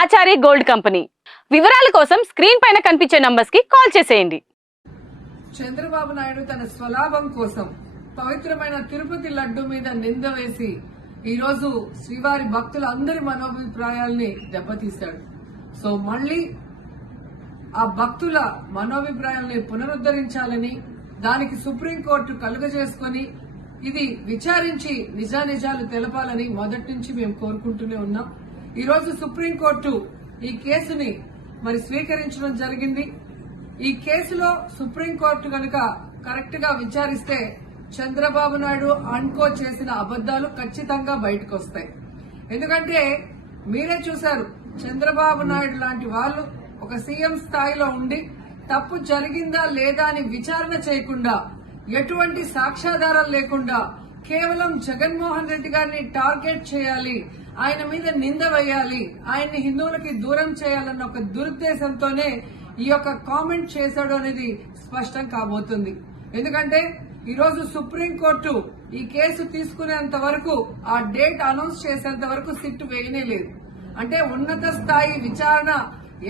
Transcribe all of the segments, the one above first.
Achari gold company. వివరాల కోసం screen పైన కనిపించే నంబర్స్ కి కాల్ చేసేయండి. చంద్రబాబు నాయుడు తన స్వలాభం కోసం పవిత్రమైన తిరుపతి లడ్డు మీద నింద వేసి ఈ రోజు శ్రీవారి భక్తులందరి మనోభిప్రాయాల్ని దెబ్బతీశాడు. సో మళ్లీ ఆ భక్తుల మనోభిప్రాయాల్ని పునరుద్ధరించాలని, దానికి సుప్రీంకోర్టు కలుగజేసుకుని ఇది విచారించి నిజానిజాలు తెలపాలని మొదటి నుంచి మేము కోరుకుంటూనే ఉన్నాం. ఈ రోజు సుప్రీంకోర్టు ఈ కేసుని స్వీకరించడం జరిగింది. ఈ కేసులో సుప్రీంకోర్టు కనుక కరెక్ట్ గా విచారిస్తే చంద్రబాబు నాయుడు అన్కో చేసిన అబద్దాలు ఖచ్చితంగా బయటకు వస్తాయి. ఎందుకంటే మీరే చూశారు, చంద్రబాబు నాయుడు లాంటి వాళ్ళు ఒక సీఎం స్థాయిలో ఉండి తప్పు జరిగిందా లేదా అని విచారణ చేయకుండా, ఎటువంటి సాక్ష్యాధారాలు లేకుండా కేవలం జగన్మోహన్ రెడ్డి గారిని టార్గెట్ చేయాలి, ఆయన మీద నింద వేయాలి, ఆయన్ని హిందువులకి దూరం చేయాలన్న ఒక దురుద్దేశంతోనే ఈ యొక్క కామెంట్ చేశాడు అనేది స్పష్టం కాబోతుంది. ఎందుకంటే ఈ రోజు సుప్రీంకోర్టు ఈ కేసు తీసుకునేంత వరకు, ఆ డేట్ అనౌన్స్ చేసేంత వరకు సిట్ వేయనే లేదు. అంటే ఉన్నత స్థాయి విచారణ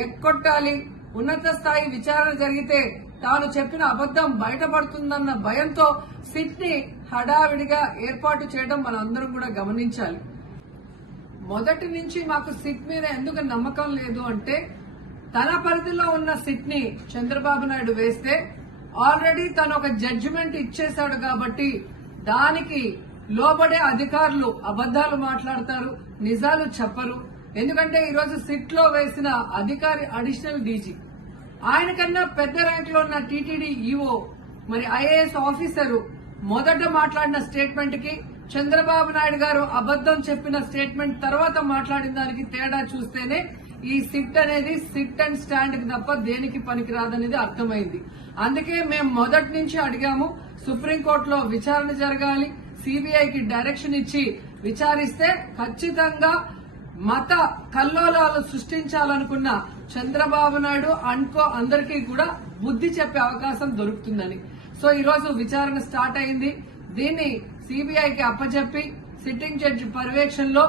ఎక్కొట్టాలి, ఉన్నత స్థాయి విచారణ జరిగితే తాను చెప్పిన అబద్దం బయటపడుతుందన్న భయంతో సిట్ ని హడావిడిగా ఏర్పాటు చేయడం మనందరం కూడా గమనించాలి. మొదటి నుంచి మాకు సిట్ మీద ఎందుకు నమ్మకం లేదు అంటే, తన పరిధిలో ఉన్న సిట్ ని చంద్రబాబు నాయుడు వేస్తే ఆల్రెడీ తను ఒక జడ్జిమెంట్ ఇచ్చేశాడు కాబట్టి దానికి లోబడే అధికారులు అబద్దాలు మాట్లాడతారు, నిజాలు చెప్పరు. ఎందుకంటే ఈరోజు సిట్ లో వేసిన అధికారి అడిషనల్ డీజీ, ఆయన కన్నా పెద్ద ర్యాంక్ లో ఉన్న టీటీడీ ఈఓ, ఐఏఎస్ ఆఫీసరు మొదట మాట్లాడిన స్టేట్మెంట్ కి చంద్రబాబు నాయుడు గారు అబద్దం చెప్పిన స్టేట్మెంట్ తర్వాత మాట్లాడిన దానికి తేడా చూస్తేనే ఈ సిట్ అనేది సిట్ అండ్ స్టాండ్ కి తప్ప దేనికి పనికిరాదనేది అర్థమైంది. అందుకే మేము మొదటి నుంచి అడిగాము, సుప్రీంకోర్టులో విచారణ జరగాలి, సిబిఐకి డైరెక్షన్ ఇచ్చి విచారిస్తే ఖచ్చితంగా మత కల్లోలాలు సృష్టించాలనుకున్న చంద్రబాబు నాయుడు అన్కో అందరికీ కూడా బుద్ధి చెప్పే అవకాశం దొరుకుతుందని. సో ఈ రోజు విచారణ స్టార్ట్ అయింది. దీన్ని సిబిఐకి అప్పచెప్పి సిట్టింగ్ జడ్జి పర్యవేక్షణలో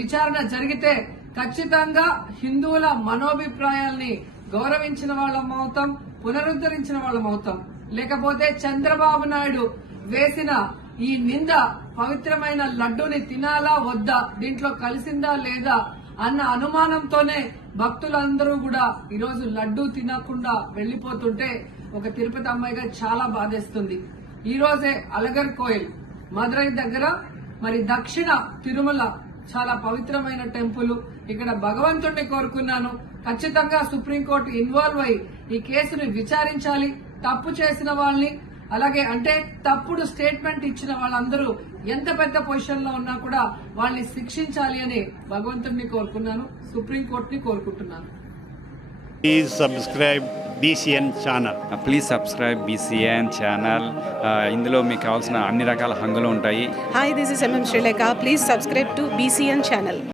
విచారణ జరిగితే ఖచ్చితంగా హిందువుల మనోభిప్రాయాల్ని గౌరవించిన వాళ్ళం అవుతాం, పునరుద్ధరించిన వాళ్ళం అవుతాం. లేకపోతే చంద్రబాబు నాయుడు వేసిన ఈ నింద పవిత్రమైన లడ్డూని తినాలా వద్దా, దీంట్లో కలిసిందా లేదా అన్న అనుమానంతోనే భక్తులందరూ కూడా ఈరోజు లడ్డూ తినకుండా వెళ్లిపోతుంటే ఒక తిరుపతి అమ్మాయిగా చాలా బాధేస్తుంది. ఈ రోజే అలగర్ కోయిల్ మదురై దగ్గర దక్షిణ తిరుమల చాలా పవిత్రమైన టెంపుల్. ఇక్కడ భగవంతుడిని కోరుకున్నాను, ఖచ్చితంగా సుప్రీంకోర్టు ఇన్వాల్వ్ అయి ఈ కేసుని విచారించాలి. తప్పు చేసిన వాళ్ళని, అలాగే అంటే తప్పుడు స్టేట్మెంట్ ఇచ్చిన వాళ్ళందరూ ఎంత పెద్ద పొజిషన్ లో ఉన్నా కూడా వాళ్ళని శిక్షించాలి అని భగవంతుడిని కోరుకున్నాను, సుప్రీంకోర్టుని కోరుకుంటున్నాను. Please subscribe BCN channel. Please subscribe BCN channel. ఇందులో మీకు కావాల్సిన అన్ని రకాల హంగులు ఉంటాయి. Hi, this is MM Sri Lanka. Please subscribe to BCN channel.